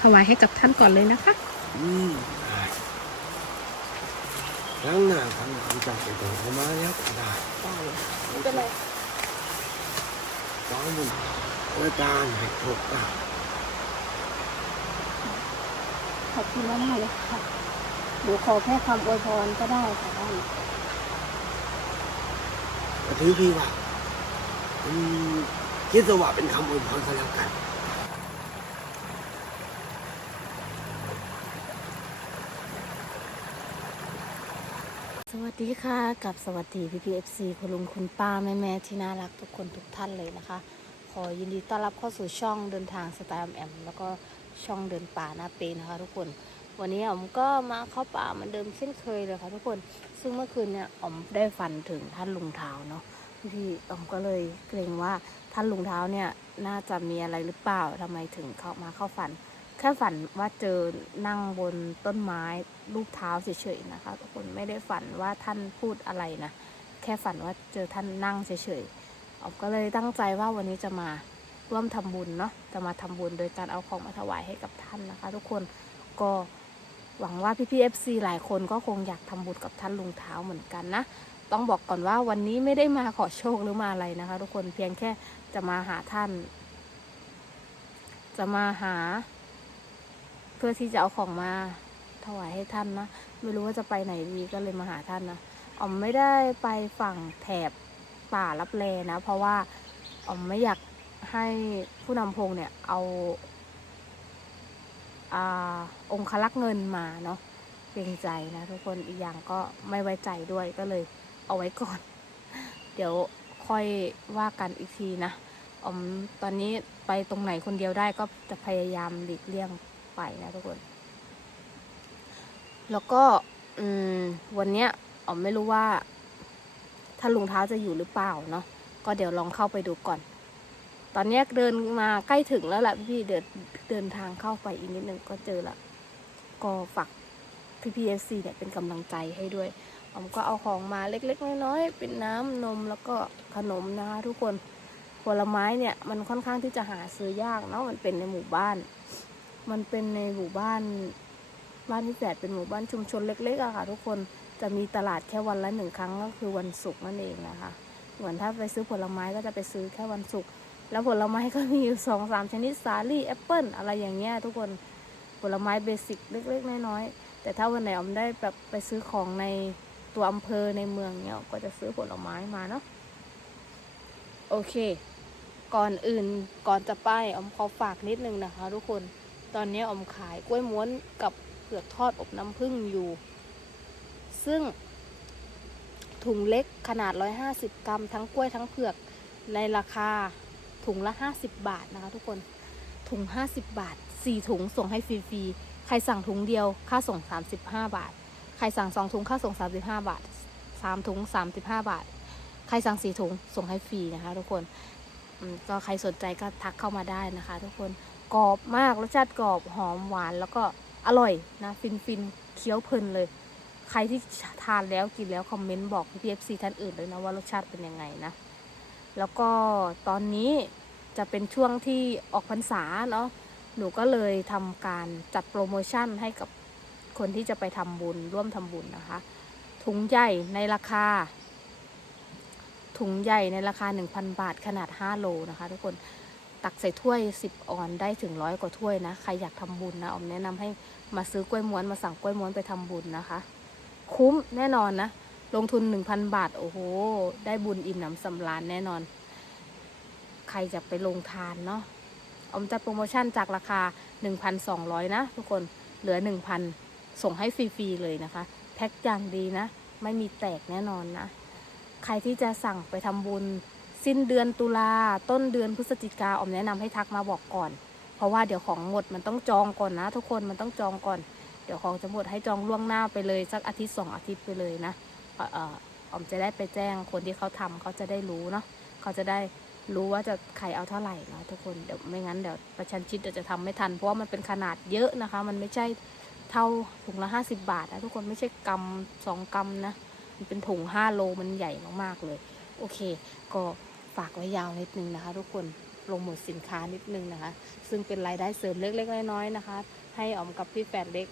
ถวายให้กับท่านก่อนเลยนะคะอืมได้ครั้งหน้าครั้งหลังจากไปตรงเขามาแล้วก็ได้ได้ไม่เป็นไรฟ้องบุญอาจารย์ให้โชคลาภขอบคุณมากๆเลยค่ะหนูขอแค่คำอวยพรก็ได้ค่ะท่านก็ถือพี่ว่าอืมคิดซะว่าเป็นคำอวยพรก็แล้วกัน สวัส ดีค่ะกับสวัสดีพี่พีเอฟซีคุณลุงคุณป้าแม่แม่ที่น่ารักทุกคนทุกท่านเลยนะคะ ขอยินดีต้อนรับเข้าสู่ช่องเดินทางสไตล์แอม แล้วก็ช่องเดินป่าหน้าเปนะคะทุกคน วันนี้อมก็มาเข้าป่าเหมือนเดิมเช่นเคยเลยค่ะทุกคนซึ่งเมื่อคืนเนี่ยอมได้ฝันถึงท่านลุงเท้าเนาะพี่อ๋อมก็เลยเกรงว่าท่านลุงเท้าเนี่ยน่าจะมีอะไรหรือเปล่าทำไมถึงเข้ามาเข้าฝัน แค่ฝันว่าเจอนั่งบนต้นไม้รูปเท้าเฉยๆนะคะทุกคนไม่ได้ฝันว่าท่านพูดอะไรนะแค่ฝันว่าเจอท่านนั่งเฉยๆออมก็เลยตั้งใจว่าวันนี้จะมาร่วมทำบุญเนาะจะมาทำบุญโดยการเอาของมาถวายให้กับท่านนะคะ ทุกคนก็หวังว่าพี่ๆเอฟซีหลายคนก็คงอยากทำบุญกับท่านลุงเท้าเหมือนกันนะต้องบอกก่อนว่าวันนี้ไม่ได้มาขอโชคหรือมาอะไรนะคะ ทุกคนเพียงแค่จะมาหาท่าน จะมาหา เพื่อที่จะเอาของมาถวายให้ท่านนะ ไม่รู้ว่าจะไปไหนดีก็เลยมาหาท่านนะอ๋อมไม่ได้ไปฝั่งแถบป่ารับแลนะ เพราะว่าอ๋อมไม่อยากให้ผู้นำพงเนี่ยเอาอาองคลักษ์เงินมาเนาะเกรงใจนะทุกคนอีกอย่างก็ไม่ไว้ใจด้วยก็เลยเอาไว้ก่อน เดี๋ยวค่อยว่ากันอีกทีนะอ๋อมตอนนี้ไปตรงไหนคนเดียวได้ก็จะพยายามหลีกเลี่ยง ไปนะทุกคน แล้วก็อืมวันเนี้ยอ๋อมไม่รู้ว่าท่านลุงเท้าจะอยู่หรือเปล่าเนาะก็เดี๋ยวลองเข้าไปดูก่อน ตอนนี้เดินมาใกล้ถึงแล้วแหละพี่เดินเดินทางเข้าไปอีกนิดนึงก็เจอละก็ฝากพี่พีเอซีเนี่ยเป็นกำลังใจให้ด้วยอ๋อมก็เอาของมาเล็กๆน้อยๆเป็นน้ำนมแล้วก็ขนมนะคะทุกคนผลไม้เนี่ยมันค่อนข้างที่จะหาซื้อยากเนาะมันเป็นในหมู่บ้าน มันเป็นในหมู่บ้านบ้านที่แปดเป็นหมู่บ้านชุมชนเล็กๆอะค่ะ ทุกคนจะมีตลาดแค่วันละหนึ่งครั้งก็คือวันศุกร์นั่นเองนะคะ เหมือนถ้าไปซื้อผลไม้ก็จะไปซื้อแค่วันศุกร์แล้วผลไม้ก็มีอยู่สองสามชนิดสาลี่แอปเปิลอะไรอย่างเงี้ยทุกคนผลไม้เบสิกเล็ก ๆ น้อยๆแต่ถ้าวันไหนอมได้แบบไปซื้อของในตัวอำเภอในเมืองเนี้ยก็จะซื้อผลไม้มาเนาะโอเค ก่อนอื่นก่อนจะไปอมขอฝากนิดนึงนะคะ ทุกคน ตอนนี้อมขายกล้วยม้วนกับเผือกทอดอบน้ำผึ้งอยู่ ซึ่งถุงเล็กขนาด 150 กรัม ทั้งกล้วยทั้งเผือกในราคาถุงละ 50 บาทนะคะทุกคนถุง 50 บาท 4 ถุงส่งให้ฟรีๆ ใครสั่งถุงเดียวค่าส่ง 35 บาท ใครสั่ง 2 ถุงค่าส่ง 35 บาท 3 ถุง 35 บาท ใครสั่ง 4 ถุงส่งให้ฟรีนะคะทุกคนก็ใครสนใจก็ทักเข้ามาได้นะคะทุกคน กรอบมากรสชาติกรอบหอมหวานแล้วก็อร่อยนะฟินฟินๆเคี้ยวเพลินเลย ใครที่ทานแล้วกินแล้วคอมเมนต์บอกพี่เอฟซีท่านอื่นเลยนะว่ารสชาติเป็นยังไงนะ แล้วก็ตอนนี้จะเป็นช่วงที่ออกพรรษาเนาะหนูก็เลยทำการจัดโปรโมชั่นให้กับคนที่จะไปทำบุญร่วมทำบุญนะคะ ถุงใหญ่ในราคา ถุงใหญ่ในราคา 1,000 บาทขนาด 5 โลนะคะทุกคน ตักใส่ถ้วย 10 ออนได้ถึงร้อยกว่าถ้วยนะ ใครอยากทำบุญนะออมแนะนำให้มาซื้อกล้วยม้วนมาสั่งกล้วยม้วนไปทำบุญนะคะ คุ้มแน่นอนนะ ลงทุน 1,000 บาท โอ้โห ได้บุญอิ่มหนำสำราญแน่นอน ใครจะไปลงทานเนาะออมจะโปรโมชั่นจากราคา 1,200 นะ ทุกคนเหลือ 1,000 ส่งให้ฟรีๆเลยนะคะ แพ็คอย่างดีนะ ไม่มีแตกแน่นอนนะ ใครที่จะสั่งไปทำบุญ สิ้นเดือนตุลาต้นเดือนพฤศจิกาออมแนะนำให้ทักมาบอกก่อน เพราะว่าเดี๋ยวของหมดมันต้องจองก่อนนะ ทุกคนมันต้องจองก่อน เดี๋ยวของจะหมดให้จองล่วงหน้าไปเลย สักอาทิตย์สองอาทิตย์ไปเลยนะออมจะได้ไปแจ้งคนที่เขาทำเขาจะได้รู้เนาะเขาจะได้รู้ว่าจะใครเอาเท่าไหร่นะทุกคนเดี๋ยวไม่งั้นเดี๋ยวประชันชิดเดี๋ยวจะทำไม่ทัน เพราะว่ามันเป็นขนาดเยอะนะคะ มันไม่ใช่เท่าถุงละห้าสิบบาทนะทุกคนไม่ใช่กำสองกำนะมันเป็นถุง5โลมันใหญ่มากๆเลย โอเคก็ ฝากไว้ยาวนิดนึงนะคะ ทุกคนโปรโมทสินค้านิดนึงนะคะ ซึ่งเป็นรายได้เสริมเล็กๆน้อยๆนะคะ ให้ออมกับพี่แฟนเล็ก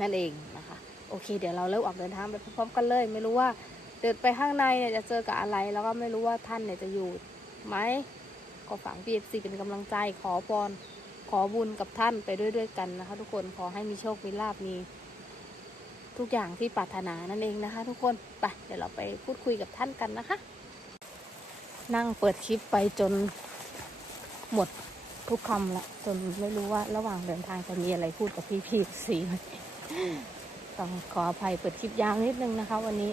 นั่นเองนะคะ โอเค เดี๋ยวเราเริ่มออกเดินทางไปพร้อมๆกันเลย ไม่รู้ว่าเดินไปข้างในเนี่ยจะเจอกับอะไร แล้วก็ไม่รู้ว่าท่านเนี่ยจะอยู่ไหมก็ฝากพีเอฟซีเป็นกำลังใจขอพรขอบุญกับท่านไปด้วยด้วยกันนะคะ ทุกคนขอให้มีโชคมีลาบมี ทุกอย่างที่ปรารถนานั่นเองนะคะ ทุกคนไปเดี๋ยวเราไปพูดคุยกับท่านกันนะคะ นั่งเปิดคลิปไปจนหมดทุกคำละจนไม่รู้ว่าระหว่างเดินทางจะมีอะไรพูดกับพี่พีสีต้องขออภัยเปิดคลิปยาวนิดนึงนะคะ วันนี้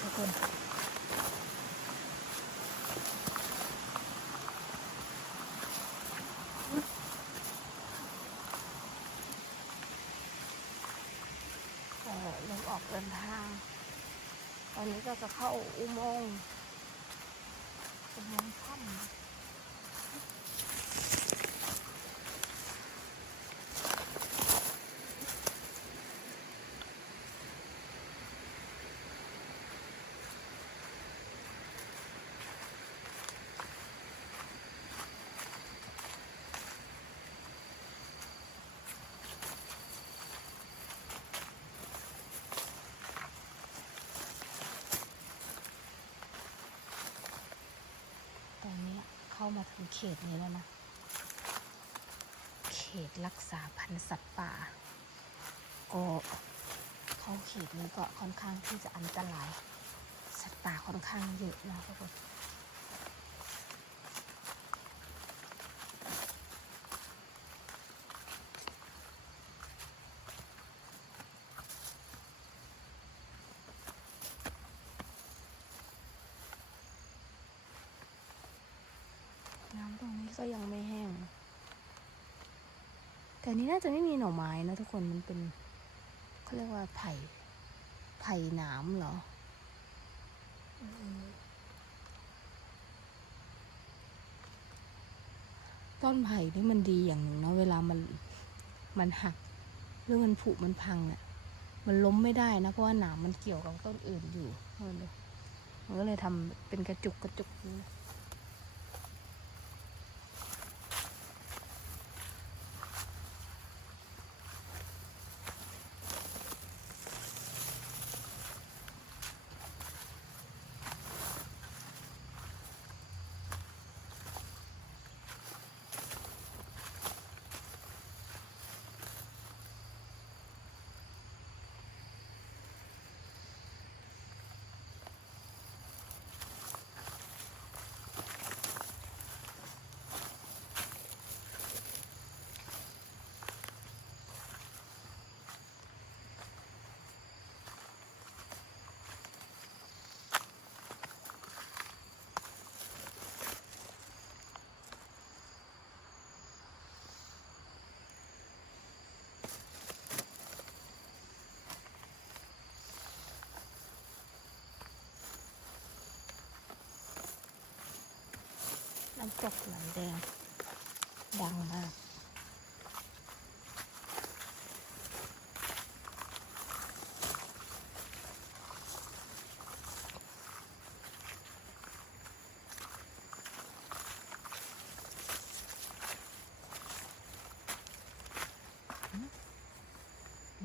ทุกคน ก็เริ่มออกเดินทาง ตอนนี้ ก็จะเข้าอุโมงค์อุโมงค์ถ้ำ ตอนนี้เข้ามาถึงเขตนี้แล้วนะ เขตรักษาพันธุ์สัตว์ป่า ก็เข้าเขตนี้ก็ค่อนข้างที่จะอันตราย สัตว์ป่าค่อนข้างเยอะนะทุกคน น้ำตรงนี้ก็ยังไม่แห้ง แต่นี้น่า จะไม่มีหน่อไม้นะทุกคนมันเป็นเขาเรียกว่าไผ่ไผ่หนามเหรอต้นไผ่นี่มันดีอย่างหนึ่งเนาะเวลามันมันหักหรือมันผุมันพังอะ่ะ มันล้มไม่ได้นะ เพราะว่าหนามมันเกี่ยวกับต้นอื่นอยู่มันก็เลยทำเป็นกระจุกกระจุกนี้ น้ำตกหลังแดง ดังมาก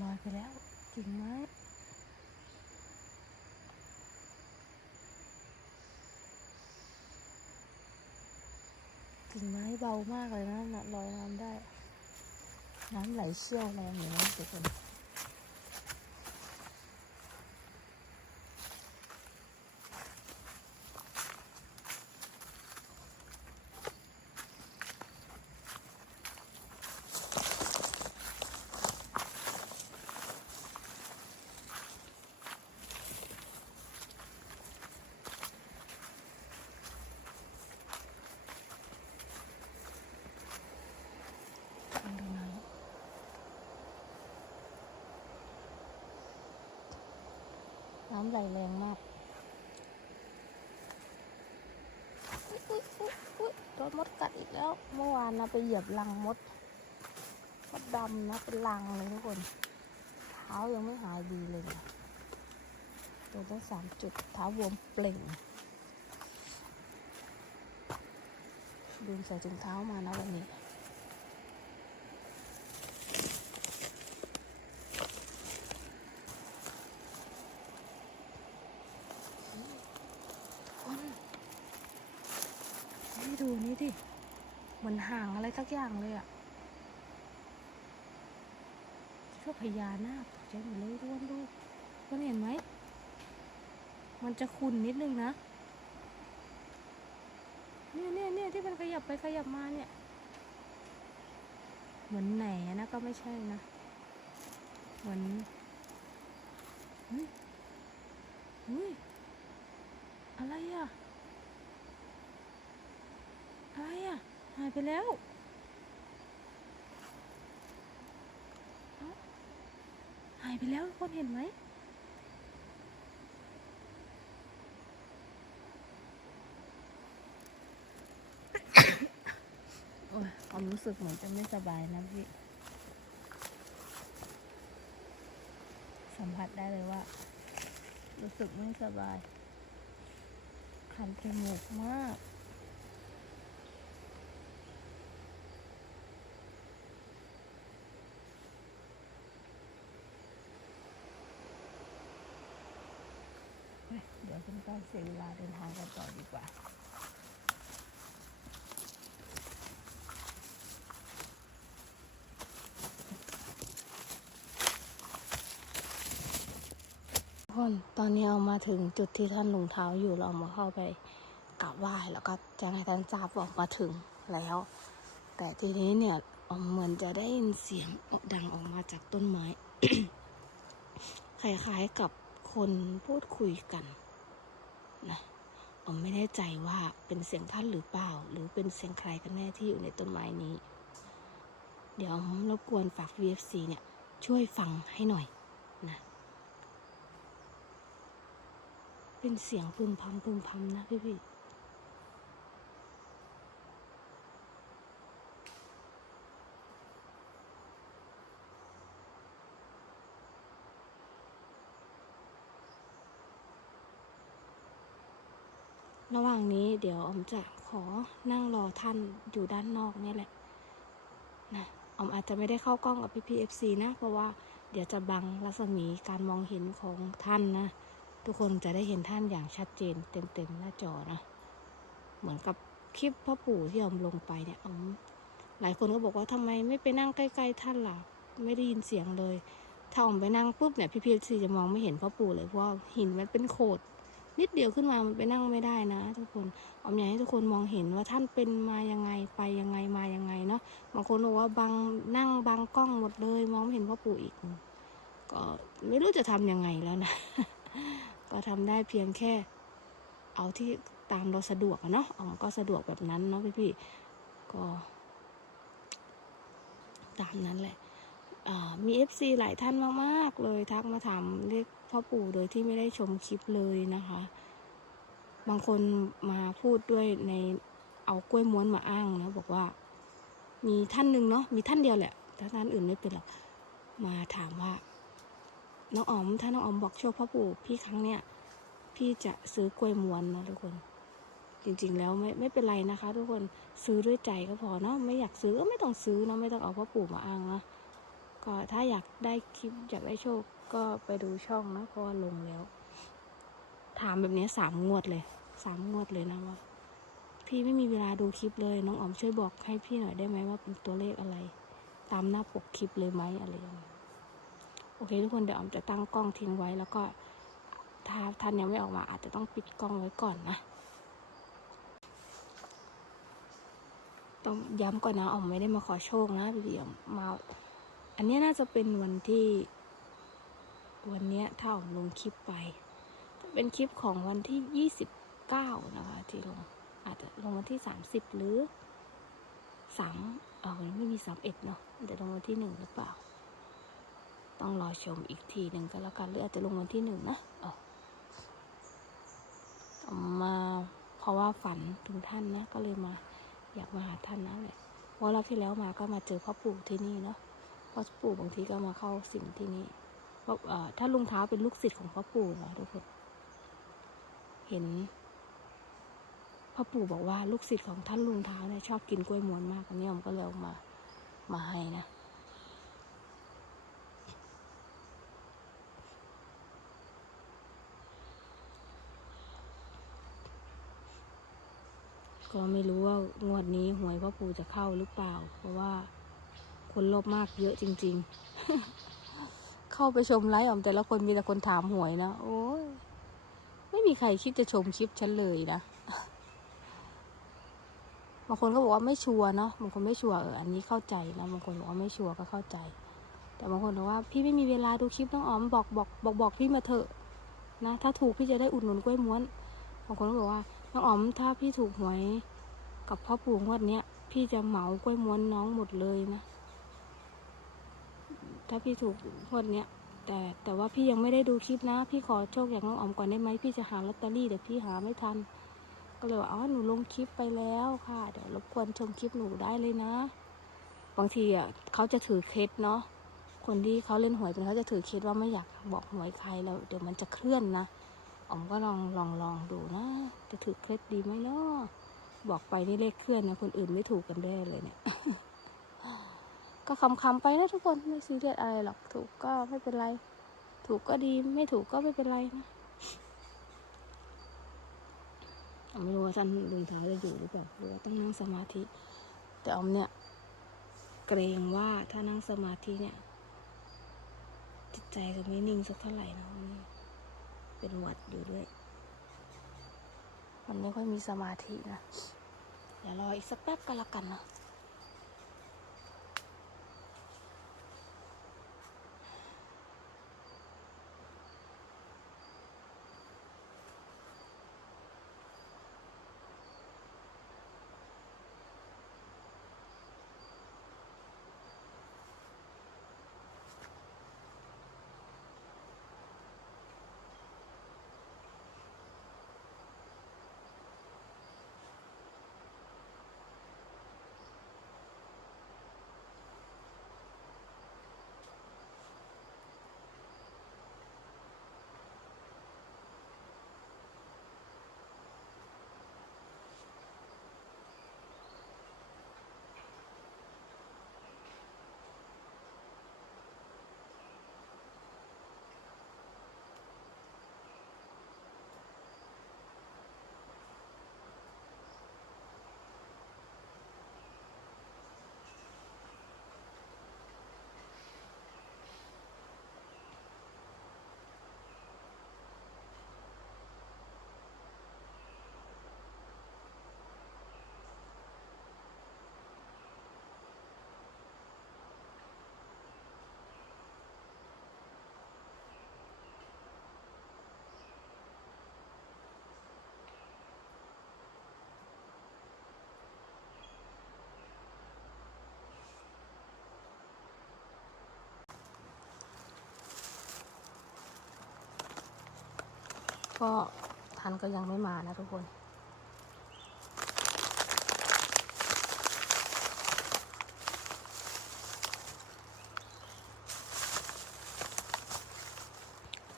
ลอยไปแล้ว จริงไหม กิ่งไม้เบามากเลยนะน่ะลอยน้ำได้ น้ำไหลเชี่ยวแรงอยู่นะทุกคนมาดูน้ำน้ำไหลแรงมากอุ๊ยอุ๊ยอุ๊ยอุ๊ยโด นมดกัดอีกแล้ว เมื่อวานนะไปเหยียบรังมดมดดำนะเป็นรังเลยทุกคนเท้ายังไม่หายดีเลยนะโดนตั้งสามจุดเท้าบวมเปล่งดูใส่ถุงเท้ามานะวันนี้นี่ดูนี่ดิเห มือนห่างอะไรสักอย่างเลยอะคิดว่าพญานาคตกใจหมดเลยทุกคนดูคุณเห็นไหม มันจะขุ่นนิดนึงนะ เนี่ยเนี่ยเนี่ยที่มันขยับไปขยับมาเนี่ย เหมือนแหนนะก็ไม่ใช่นะ เหมือนเฮ้ยเฮ้ยอะไรอะอะไรอะ หายไปแล้วหายไปแล้วทุกคนเห็นไหมโอ้ยความรู้สึกเหมือนจะไม่สบายนะพี่ สัมผัสได้เลยว่า รู้สึกไม่สบายคันจมูกมาก เฮ้ยเดี๋ยวเป็นการเสียเวลาเดินทางกันต่อดีกว่าทุกคนตอนนี้เอามาถึงจุดที่ท่านลุงเท้าอยู่เรามาเข้าไปกราบไหว้แล้วก็แจ้งให้ท่านทราบว่ามาถึงแล้ว แต่ทีนี้เนี่ยเหมือนจะได้ยินเสียงดังออกมาจากต้นไม้คล้ายๆกับคนพูดคุยกัน นะผมไม่แน่ใจว่าเป็นเสียงท่านหรือเปล่า หรือเป็นเสียงใครกันแน่ที่อยู่ในต้นไม้นี้ เดี๋ยวผมรบกวนฝาก VFC เนี่ยช่วยฟังให้หน่อยนะเป็นเสียงพึมพำพึมพำนะพี่พี่ ระหว่างนี้เดี๋ยวออมจะขอนั่งรอท่านอยู่ด้านนอกนี่แหละนะออมอาจจะไม่ได้เข้ากล้องกับพี่พีเอฟซีนะ เพราะว่าเดี๋ยวจะบังรัศมีการมองเห็นของท่านนะ ทุกคนจะได้เห็นท่านอย่างชัดเจนเต็มๆหน้าจอนะ เหมือนกับคลิปพ่อปู่ที่ออมลงไปเนี่ยออมหลายคนก็บอกว่าทำไมไม่ไปนั่งใกล้ๆท่านล่ะ ไม่ได้ยินเสียงเลย ถ้าออมไปนั่งปุ๊บเนี่ยพี่พีเอฟซีจะมองไม่เห็นพ่อปู่เลยเพราะหินมันเป็นโขด นิดเดียวขึ้นมามันไปนั่งไม่ได้นะ ทุกคนออมอยากให้ทุกคนมองเห็นว่าท่านเป็นมายังไงไปยังไงมายังไงเนาะบางคนบอกว่าบังนั่งบังกล้องหมดเลย มองไม่เห็นพ่อปู่อีก ก็ไม่รู้จะทำยังไงแล้วนะ ก็ทำได้เพียงแค่ เอาที่ตามเราสะดวกอะเนาะออมก็สะดวกแบบนั้นเนาะพี่ๆก็ ตามนั้นแหละอ่ามี FC หลายท่านมาก ๆ เลยทักมาถามเรียก พ่อปู่โดยที่ไม่ได้ชมคลิปเลยนะคะ บางคนมาพูดด้วยในเอากล้วยม้วนมาอ้างนะบอกว่า มีท่านหนึ่งเนาะมีท่านเดียวแหละถ้าท่านอื่นไม่เป็นหรอกมาถามว่าน้องอ๋อมถ้าน้องอ๋อมบอกโชคพ่อปู่พี่ครั้งเนี้ยพี่จะซื้อกล้วยม้วนนะทุกคน จริงๆแล้วไม่ไม่เป็นไรนะคะ ทุกคนซื้อด้วยใจก็พอเนาะไม่อยากซื้อก็ไม่ต้องซื้อเนาะไม่ต้องเอาพ่อปู่มาอ้างนะ ก็ถ้าอยากได้คลิปอยากได้โชค ก็ไปดูช่องนะเพราะว่าลงแล้ว ถามแบบนี้สามงวดเลยสามงวดเลยนะว่าพี่ไม่มีเวลาดูคลิปเลย น้องอ๋อมช่วยบอกให้พี่หน่อยได้ไหมว่าเป็นตัวเลขอะไร ตามหน้าปกคลิปเลยไหมอะไรอย่างเงี้ยโอเคทุกคนเดี๋ยวอ๋อมจะตั้งกล้องทิ้งไว้แล้วก็ถ้าท่านยังไม่ออกมาอาจจะต้องปิดกล้องไว้ก่อนนะต้องย้ำก่อนนะอ๋อมไม่ได้มาขอโชคนะพี่เดียวมา อันนี้น่าจะเป็นวันที่วันนี้ถ้าอ๋อมลงคลิปไป เป็นคลิปของวันที่ยี่สิบเก้านะคะ ที่ลง อาจจะลงวันที่สามสิบหรือสามเออวันนี้ไม่มีสามเอ็ดเนาะมันจะลงวันที่หนึ่งหรือเปล่า ต้องรอชมอีกทีหนึ่งก็แล้วกันหรืออาจจะลงวันที่หนึ่งนะเออมาเพราะว่าฝันถึงท่านนะ ก็เลยมาอยากมาหาท่านนั่นแหละเพราะรอบที่แล้วมาก็มาเจอพ่อปู่ที่นี่เนาะ พ่อปู่บางทีก็มาเข้าสิ่งที่นี่เพราะถ้าลุงเท้าเป็นลูกศิษย์ของพ่อปู่เหรอทุกคน เห็นพ่อปู่บอกว่าลูกศิษย์ของท่านลุงเท้าเนี่ยชอบกินกล้วยม้วนมากอันนี้ผมก็เลยเอามามาให้นะก็ไม่รู้ว่างวดนี้หวยพ่อปู่จะเข้าหรือเปล่า เพราะว่า คนรอบมากเยอะจริง ๆ เข้าไปชมไลฟ์ออมแต่ละคนมีแต่คนถามหวยนะ โอ้ยไม่มีใครคิดจะชมคลิปฉันเลยนะ บางคนก็บอกว่าไม่ชัวร์เนาะ บางคนไม่ชัวร์เออ อันนี้เข้าใจนะ บางคนบอกว่าไม่ชัวร์ก็เข้าใจ แต่บางคนบอกว่าพี่ไม่มีเวลาดูคลิปน้องออมบอกบอกบอกบอกพี่มาเถอะนะ ถ้าถูกพี่จะได้อุดหนุนกล้วยม้วน บางคนก็บอกว่าน้องออมถ้าพี่ถูกหวยกับพ่อปู่งวดเนี้ยพี่จะเหมากล้วยม้วนน้องหมดเลยนะ ถ้าพี่ถูกงวดเนี้ยแต่แต่ว่าพี่ยังไม่ได้ดูคลิปนะ พี่ขอโชคอย่างน้องออมก่อนได้ไหมพี่จะหาลอตเตอรี่เดี๋ยวพี่หาไม่ทัน ก็เลยว่าอ๋อหนูลงคลิปไปแล้วค่ะ เดี๋ยวรบกวนชมคลิปหนูได้เลยนะ บางทีอะเขาจะถือเคล็ดเนาะคนที่เขาเล่นหวยเป็นเขาจะถือเคล็ดว่าไม่อยากบอกหวยใครแล้วเดี๋ยวมันจะเคลื่อนนะออมก็ลองลองลองดูนะ จะถือเคล็ดดีไหมเนาะบอกไปนี่เลขเคลื่อนนะคนอื่นไม่ถูกกันแน่เลยเนี่ย ก็คำๆไปนะทุกคนไม่ซีเรียสอะไรหรอกถูกก็ไม่เป็นไร ถูกก็ดีไม่ถูกก็ไม่เป็นไรนะไม่รู้ว่าท่านลุงเท้าจะอยู่หรือเปล่าหรือว่าต้องนั่งสมาธิ แต่ออมเนี่ย เกรงว่าถ้านั่งสมาธิเนี่ย จิตใจจะไม่นิ่งสักเท่าไหร่นะนี่เป็นหวัดอยู่ด้วย มันไม่ค่อยมีสมาธินะเดี๋ยวรออีกสักแป๊บก็แล้วกันนะ ก็ท่านก็ยังไม่มานะทุกคน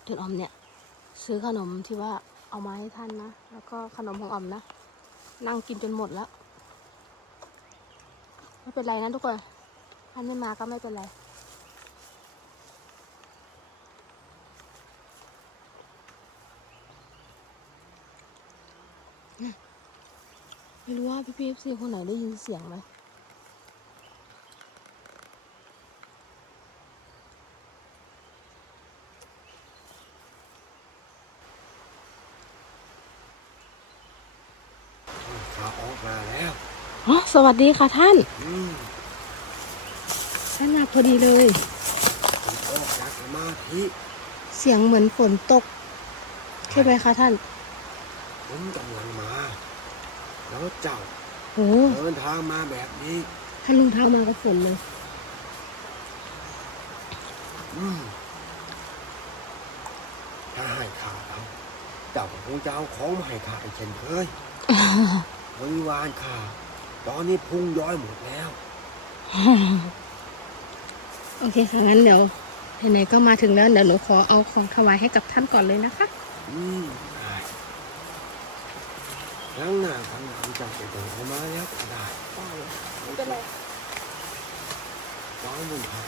เดือนออมเนี่ย ซื้อขนมที่ว่าเอามาให้ท่านนะ แล้วก็ขนมของออมนะ นั่งกินจนหมดแล้ว ไม่เป็นไรนะทุกคนท่านไม่มาก็ไม่เป็นไร ไม่รู้ว่าพี่พีเอฟซีคนไหนได้ยินเสียงไหมขาออกมาแล้วอ๋อสวัสดีค่ะท่าน อืมท่านมาพอดีเลย ผมออกจากสมาธิเสียงเหมือนฝนตก ใช่ไหมคะท่าน ผมกำลัง มาแล้วเจ้าโอ้เดินทางมาแบบนี้ท่านลุงเท้ามากับฝนเลย อืมถ้าให้ข่าวเราเจ้าก็คงจะเอาของมาให้ข้าอีกเช่นเคยบริวารข้าตอนนี้พุงย้อยหมดแล้ว โอเคค่ะงั้นเดี๋ยวไหนๆก็มาถึงแล้วเดี๋ยวหนูขอเอาของถวายให้กับท่านก่อนเลยนะคะ อืม ได้ครั้งหน้าครั้งหลังจำเป็นต้องเอามาแล้วก็ได้ไม่เป็นไรวางบนผัก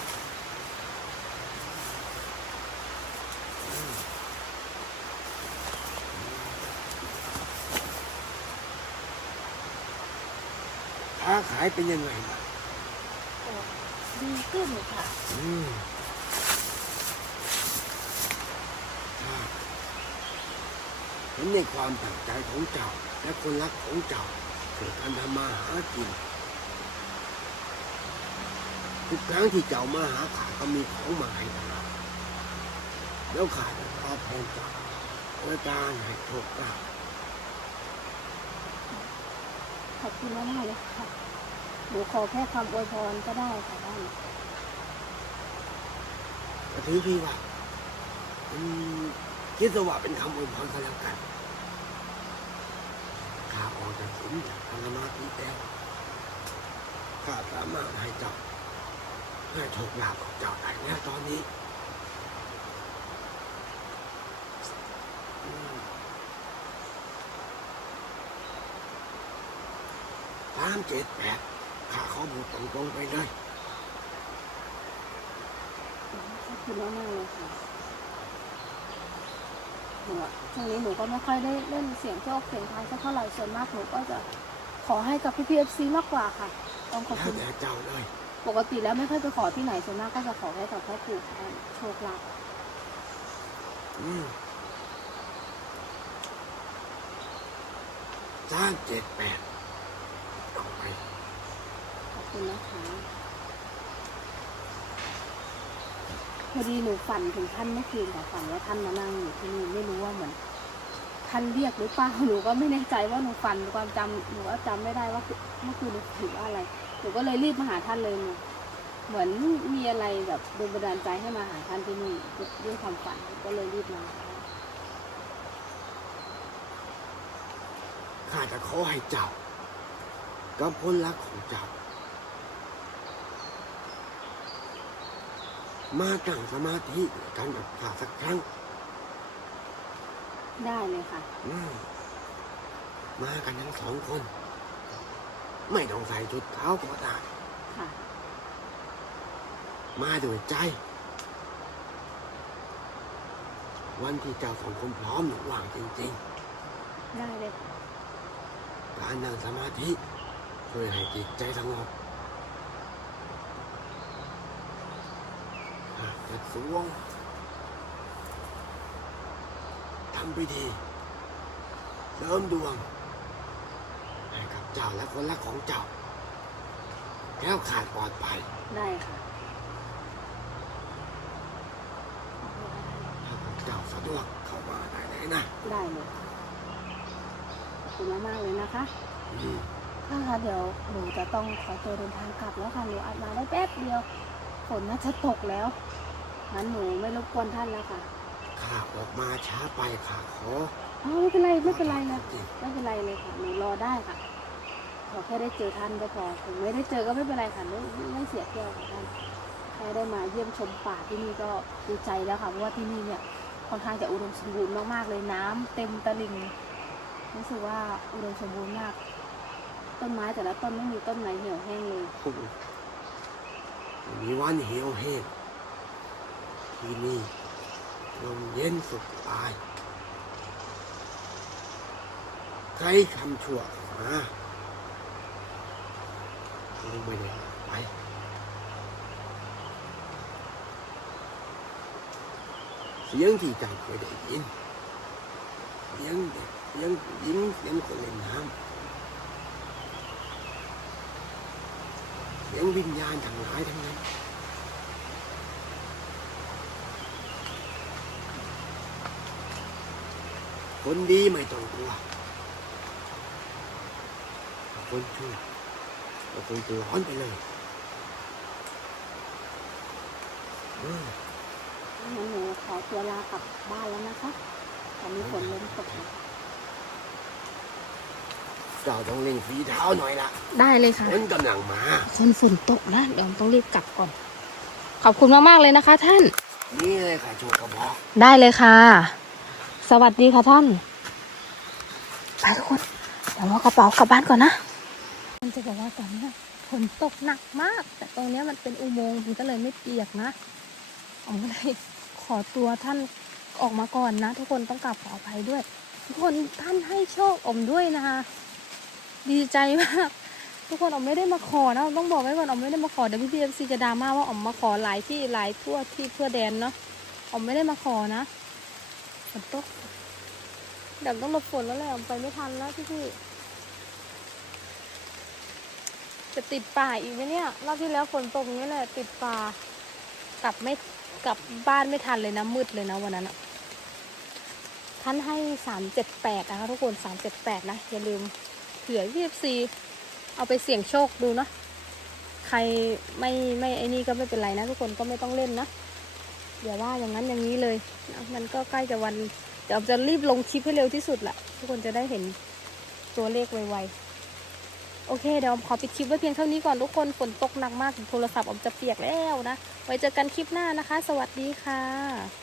ค้าขายเป็นยังไงบ้างดีขึ้นค่ะ อืมครับเห็นในความตั้งใจของเจ้า และคนรักของเจ้าเกิดการทำมาหากินทุกครั้งที่เจ้ามาหาข้าก็มีของมาให้ตลอดแล้วข้าจะตอบแทนเจ้าด้วยการให้โชคลาภขอบคุณมากๆเลยค่ะหนูขอแค่คำอวยพรก็ได้ค่ะท่านก็ถือพี่ว่าอืม คิดว่าเป็นคำอวยพรกันแล้วกันข้าออกจากศีลจากพลมาธิแล้วข้าสามารถให้เจ้าให้โชคลาภกับเจ้าได้แล้วตอนนี้สามเจ็ดแปดข้าขอบูตรงๆไปเลยขอบคุณมากๆเลยค่ะ หนูอะช่วงนี้หนูก็ไม่ค่อยได้เล่นเสียงโชคเสียงทายสักเท่าไหร่ส่วนมากหนูก็จะขอให้กับพี่พีเอฟซีมากกว่าค่ะ ต้องขอบแล้คุวณแต่เจ้าเลย ปกติแล้วไม่ค่อยไปขอที่ไหนส่วนมากก็จะขอให้กับพ่อปู่โชคลาภอืมสามเจ็ดแปดเอาไป ขอบคุณนะคะ พอดีหนูฝันถึงท่านเมื่อคืนค่ะฝันว่าท่านมานั่งอยู่ที่นี่ไม่รู้ว่าเหมือนท่านเรียกหรือเปล่าหนูก็ไม่แน่ใจว่าหนูฝันความจำหนูก็จำไม่ได้ว่าเมื่อคืนหนูถือว่าอะไรหนูก็เลยรีบมาหาท่านเลยหนูเหมือนมีอะไรแบบโดนบันดาลใจให้มาหาท่านที่นี่ด้วยความฝันก็เลยรีบมาข้าจะขอให้เจ้ากับคนรักของเจ้า มาตั้งสมาธิด้วยกันกับข้าสักครั้งได้เลยค่ะ อืมมากันทั้งสองคน ไม่ต้องใส่ชุดขาวก็ได้ค่ะ มาด้วยใจ วันที่เจ้าสองคนพร้อมหรือว่างจริงได้เลยค่ะ ๆ การนั่งสมาธิช่วยให้จิตใจสงบ หากจะสวงทำพิธีเสริมดวงให้กับเจ้าและคนรักของเจ้าแล้วขาดปลอดภัยได้ค่ะถ้าพวกเจ้าสะดวกเข้ามาได้เลยนะได้เลยค่ะขอบคุณมากๆเลยนะคะอืมค่ะค่ะเดี๋ยวหนูจะต้องขอตัวเดินทางกลับแล้วค่ะหนูอาจมาได้แป๊บเดียวฝนน่าจะตกแล้ว งั้นหนูไม่รบกวนท่านแล้วค่ะข้าออกมาช้าไปข้าขออ๋อไม่เป็นไรไม่เป็นไรเลยจริงไม่เป็นไรเลยค่ะหนูรอได้ค่ะ ขอแค่ได้เจอท่านก็พอถึงไม่ได้เจอก็ไม่เป็นไรค่ะไม่ไม่เสียแก้วค่ะท่านแค่ได้มาเยี่ยมชมป่าที่นี่ก็ดีใจแล้วค่ะเพราะว่าที่นี่เนี่ยค่อนข้างจะอุดมสมบูรณ์มากๆเลยน้ำเต็มตลิ่งรู้สึกว่าอุดมสมบูรณ์มาก ต้นไม้แต่ละต้นไม่มีต้นไหนเหี่ยวแห้งเลยมีวันเหี่ยวแห้ง ที่นี่ลมเย็นสุดตายใครคำชั่วเข้ามาลงไม่ได้ไปเสียงที่เจ้าเคยได้ยินเสียงเด็กเสียงผู้หญิงเสียงคนเล่นน้ำเสียงวิญญาณทั้งหลายทั้งนั้น คนดีไม่ต้องกลัวคนชั่วก็คงจะร้อนไปเลยอืมงั้นหนูขอตัวลากลับบ้านแล้วนะคะตอนนี้ฝนเริ่มตกแล้วเจ้าต้องเล่งฝีเท้าหน่อยละได้เลยค่ะฝนกำลังมาฝนฝนตกแล้วเดี๋ยวต้องรีบกลับก่อน ขอบคุณมากๆเลยนะคะ ท่าน นี่เลยค่ะโชว์กระบอก ได้เลยค่ะ สวัสดีค่ะท่าน ไปทุกคน เดี๋ยวเอากระเป๋ากลับบ้านก่อนนะ มันจะบอกว่าตอนนี้ฝนตกหนักมาก แต่ตรงเนี้ยมันเป็นอุโมงค์มันก็เลยไม่เปียกนะอ๋อมก็เลยขอตัวท่านออกมาก่อนนะ ทุกคนต้องกลับขออภัยด้วย ทุกคนท่านให้โชคอมด้วยนะคะ ดีใจมาก ทุกคนออมไม่ได้มาขอนะต้องบอกไว้ก่อนออมไม่ได้มาขอเดี๋ยวพี่พีเอฟซีจะดราม่าว่าออมมาขอหลายที่หลายทั่วที่เพื่อแดนเนาะออมไม่ได้มาขอนะ ฝนตกเดี๋ยวต้องหลบฝนแล้วแหละไปไม่ทันแล้วพี่พี่จะติดป่าอีกไหมเนี่ยรอบที่แล้วฝนตกอย่างนี้แหละ ติดป่ากลับไม่กลับบ้านไม่ทันเลยนะมืดเลยนะวันนั้นอะท่านให้สามเจ็ดแปดนะคะทุกคนสามเจ็ดแปดนะ อย่าลืมเผื่อพี่เอฟซีเอาไปเสี่ยงโชคดูเนาะใครไม่ไม่ไอ้นี่ก็ไม่เป็นไรนะทุกคนก็ไม่ต้องเล่นนะ อย่าว่าอย่างนั้นอย่างนี้เลยนะมันก็ใกล้จะวันเดี๋ยวจะรีบลงคลิปให้เร็วที่สุดแหละทุกคนจะได้เห็นตัวเลขไวๆโอเคเดี๋ยวออมขอปิดคลิปไว้เพียงเท่านี้ก่อนทุกคนฝนตกหนักมากโทรศัพท์ออมจะเปียกแล้วนะไว้เจอกันคลิปหน้านะคะ สวัสดีค่ะ